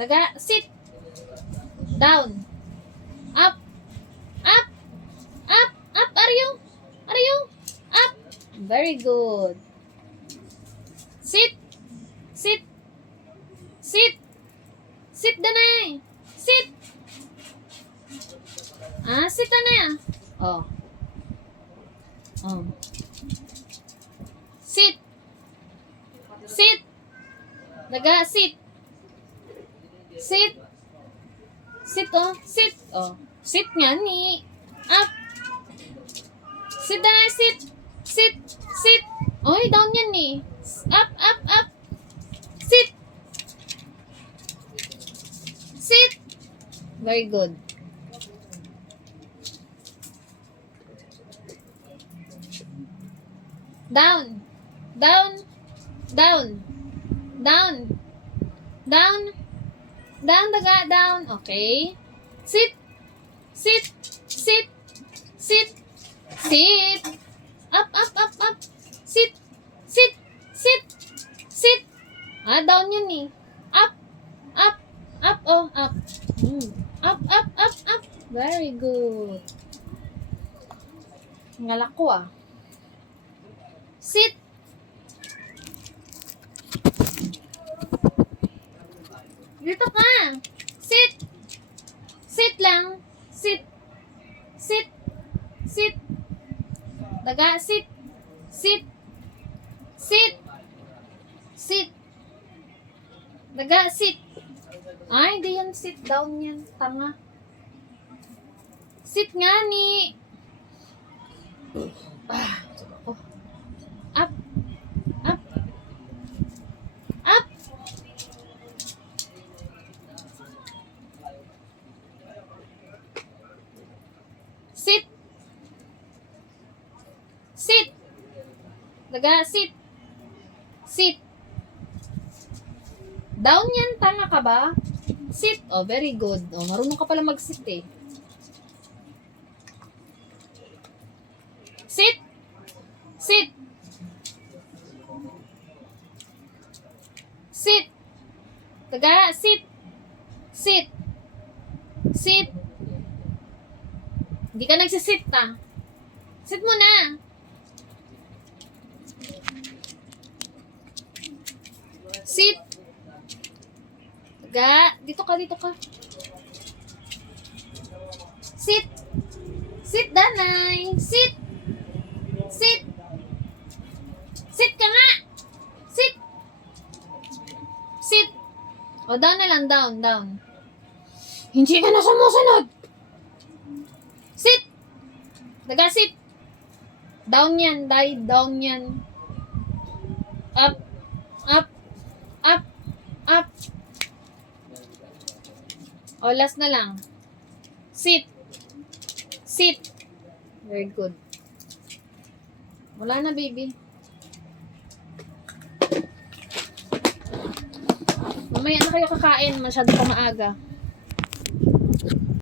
Daga, sit. Down. Up. Up. Up. Up. Are you? Are you? Up. Very good. Sit. Sit. Sit. Sit, Danay. Sit. Sit na. Oh. Oh. Sit. Sit. Daga, sit. Sit. Sit, oh. Sit. Oh. Sit nga ni. Up. Sit na, sit. Sit. Sit. Oy, down yan ni. Up, up, up. Sit. Sit. Very good. Down. Down. Down. Down. Down. Down, daga, down. Okay. Sit. Sit. Sit. Sit. Sit. Up, up, up, up. Sit. Sit. Sit. Sit. Down yan eh. Up. Up. Up, oh, up. Up, up, up, up. Very good. Ngalak ko ah. Sit. Dito ka. Sit. Sit lang. Sit. Sit. Sit. Daga, sit. Sit. Sit. Sit. Daga, sit. Ay, hindi yan sit down yan. Tanga. Sit nga ni. Oh. Up. Up. Up. Sit. Sit. Daga, sit. Sit. Down yan, tanga ka ba? Sit. Oh, very good. Oh, marunong ka pala mag-sit eh. Sit. Sit. Sit. Daga, sit. Sit. Sit. Hindi ka nagsisit ah. Sit mo na. Sit. Daga, dito ka, dito ka. Sit. Sit, Danay. Sit. Sit. Sit ka nga. Sit. Sit. O, down na lang, down, down. Hindi ka na sumusunod. Sit. Daga, sit. Down yan, down yan. Up. Up. Up. Up. O, last na lang. Sit. Sit. Very good. Wala na, baby. Mamaya na kayo kakain. Masyado pa maaga.